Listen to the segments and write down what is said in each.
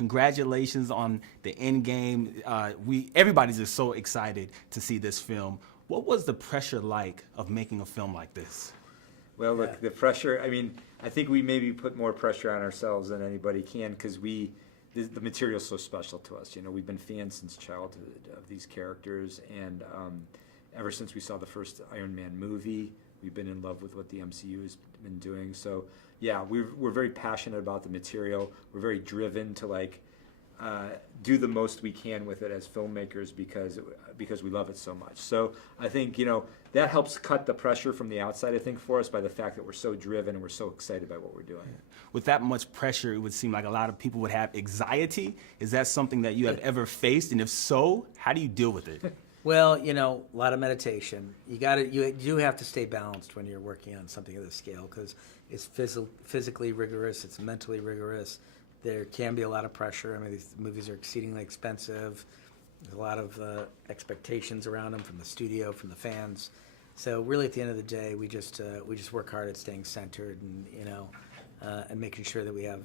congratulations on the end game. Everybody's just so excited to see this film. What was the pressure like of making a film like this? Well, look, the pressure, I mean, I think we maybe put more pressure on ourselves than anybody can because the material's so special to us. You know, we've been fans since childhood of these characters, and ever since we saw the first Iron Man movie, we've been in love with what the MCU has been doing. So, yeah, we're very passionate about the material. We're very driven to do the most we can with it as filmmakers because we love it so much. So I think, you know, that helps cut the pressure from the outside, I think, for us by the fact that we're so driven and we're so excited by what we're doing. With that much pressure, it would seem like a lot of people would have anxiety. Is that something that you have ever faced? And if so, how do you deal with it? Well, you know, a lot of meditation. You do have to stay balanced when you're working on something of this scale because it's physically rigorous, it's mentally rigorous. There can be a lot of pressure. I mean, these movies are exceedingly expensive. There's a lot of expectations around them from the studio, from the fans. So really, at the end of the day, we just work hard at staying centered and and making sure that we have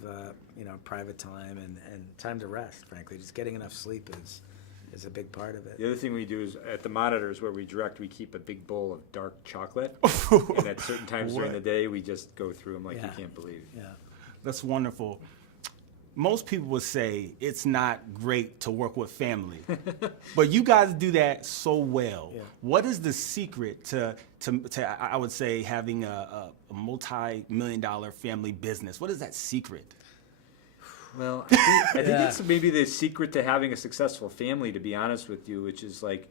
private time and time to rest. Frankly, just getting enough sleep is a big part of it. The other thing we do is at the monitors where we direct, we keep a big bowl of dark chocolate, and at certain times during the day, we just go through them like you can't believe. Yeah, that's wonderful. Most people would say it's not great to work with family, but you guys do that so well. Yeah. What is the secret to I would say having a multi-million-dollar family business? What is that secret? Well, I think it's maybe the secret to having a successful family, to be honest with you, which is like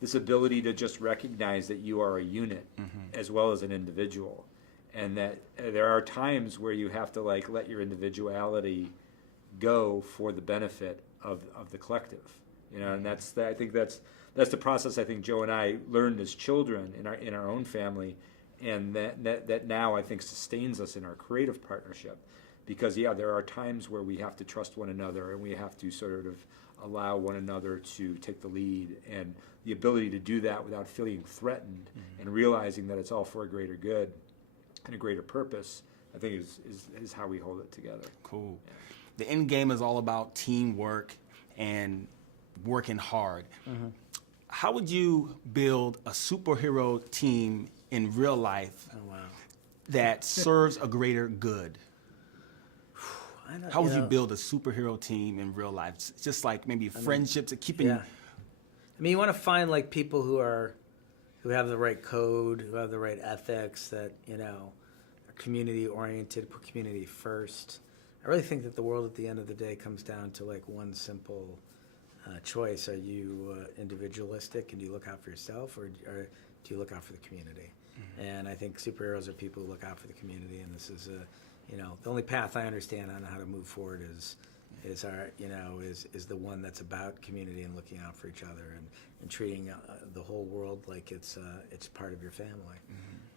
this ability to just recognize that you are a unit as well as an individual, and that there are times where you have to let your individuality go for the benefit of the collective, and I think that's the process I think Joe and I learned as children in our own family, and that now I think sustains us in our creative partnership, because there are times where we have to trust one another and we have to sort of allow one another to take the lead, and the ability to do that without feeling threatened and realizing that it's all for a greater good and a greater purpose, I think is how we hold it together. Cool. Yeah. The end game is all about teamwork and working hard. How would you build a superhero team in real life that serves a greater good? How would you build a superhero team in real life? Just like maybe friendships and keeping. Yeah. I mean, you want to find people who have the right code, who have the right ethics, that are community oriented, put community first. I really think that the world at the end of the day comes down to one simple choice. Are you individualistic and do you look out for yourself, or do you look out for the community? And I think superheroes are people who look out for the community, and this is the only path I understand on how to move forward is the one that's about community and looking out for each other and treating the whole world like it's part of your family.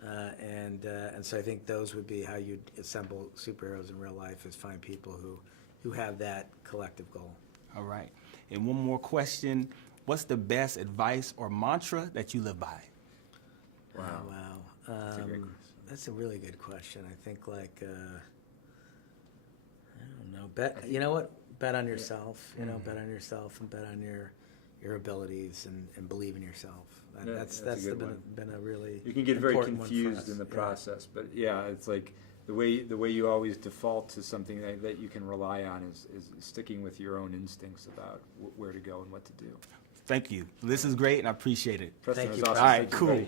And so I think those would be how you'd assemble superheroes in real life, is find people who have that collective goal. All right. And one more question. What's the best advice or mantra that you live by? Wow. That's a great question. That's a really good question. I think I don't know. You know what? Bet on yourself. Bet on yourself and bet on your abilities and believe in yourself. That's been a really you can get very confused in the process, but it's like the way you always default to something that you can rely on is sticking with your own instincts about where to go and what to do. Thank you. This is great, and I appreciate it. Preston, Thank you. awesome. All right, cool.